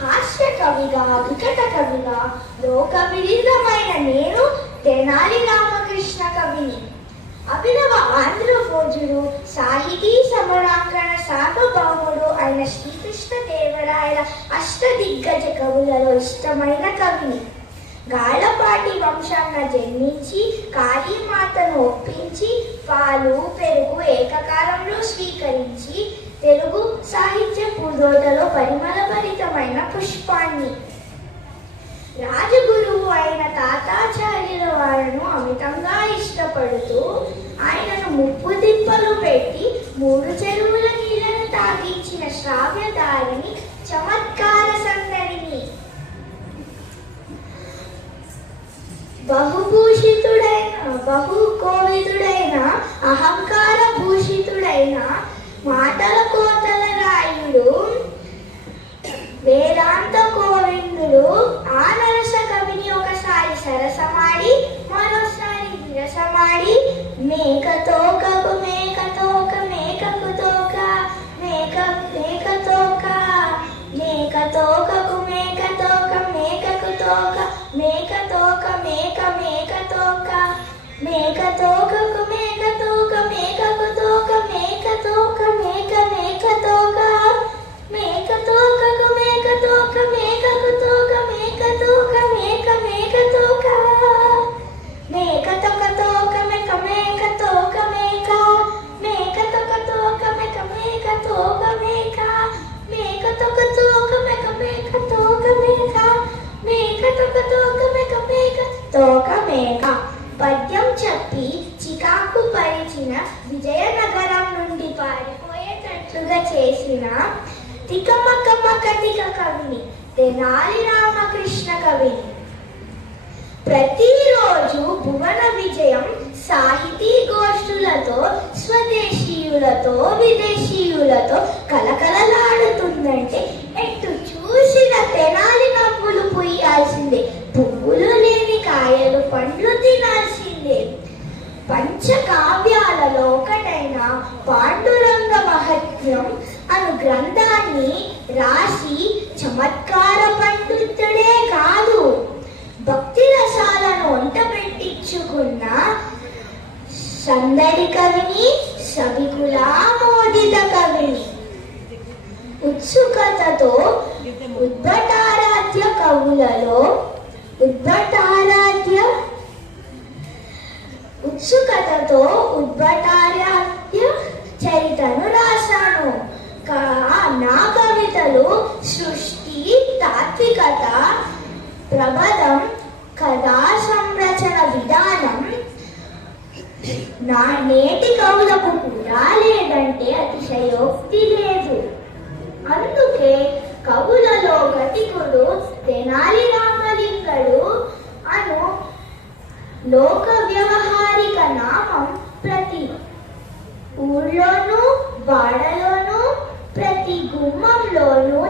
హాస్య కవిగా వికట కవిగా లోక విదితమైన నేను తెనాలి రామకృష్ణ కవిని. అభినవ ఆంధ్రభోజుడు సాహితీ సమరాంగణ సార్వభౌముడు అయిన శ్రీకృష్ణదేవరాయల అష్టదిగ్గజ కవులలో ఇష్టమైన కవిని. గాళ్ళపాటి వంశంగా జన్మించి కాళీమాతను ఒప్పించి పాలు పెరుగు ఏకకాలంలో స్వీకరించి తెలుగు సాహిత్య పూదోటలో పరిమళభరితమైన పుష్పాన్ని. రాజగురువు అయిన తాతాచార్యుల వారిను అమితంగా ఇష్టపడుతూ ఆయనను ముప్పు తిప్పలు పెట్టి 3 చెరువుల నీళ్లను తాగించిన శ్రావ్యదారిని, చమత్కార సందడిని, బహుకోవిదుడైన అహంకార భూషితుడైన మాటల కోతల రాయుడు వేదాంత గోవిందుడు ఆ నరస కవిని ఒకసారి సరసమాడి మరోసారి విరసమాడి మేకతోకకు మేకతోక మేకకు తోక మేకతోక మేకతోకకు మేకతోక మేకకు తోక మేకతోక మేకతోక మేకతోకకు మేకతోక మేకకు తోక మేకతోక మేకతోక మేకతోకకు మేకతోక మేకకు తోక మేకతోక మేకతోక మేకతోక తోక మేక మేకతోక మేక మేకతోక తోక మేక మేకతోక మేక మేకతోక తోక మేక మేకతోక మేక మేకతోక తోక మేక మేకతోక మేక. పద్యం చెప్పి చికాకు పరిచిన విజయనగరం నుండి పారిపోయేటట్లుగా చేసిన తికమకమకటిక కవిని తెనాలి రామకృష్ణ కవిని. ప్రతిరోజు భువన విజయం సాహితీ గోష్ఠులతో స్వదేశీయులతో విదేశీయులతో కలకలలాడుతుందంటే ఎటు చూసిన తెనాలి నవ్వులు పూయాల్సిందే, పువ్వులు లేని కాయలు పండ్లు తినాల్సిందే. పంచకావ్యాలలో ఒకటైన పాండురంగ మహత్యం అను గ్రంథాన్ని రాసి చమత్కార పండితుడే కాదు, భక్తి రసాలను వంట పెట్టించుకున్న సందడి కవిని, సభికులామోదిత కవిని. ఉత్సుకతతో ఉద్భటారాధ్య కవులలో ఉత్సుకతతో ఉద్భటారాధ్య చరితను రాశాను. నా కవితలు సృష్టి, తాత్వికత, ప్రబలం, కథా సంరచన విధానం నా నేటి కవులకు కూడా లేదంటే అతిశయోక్తి లేదు. అందుకే కవులలో గతికుడు తెనాలి రామలింగడు అను లోక వ్యవహారిక నామం ప్రతి ఊళ్ళోనూ వాడలోనూ ప్రతి గుమ్మంలోనూ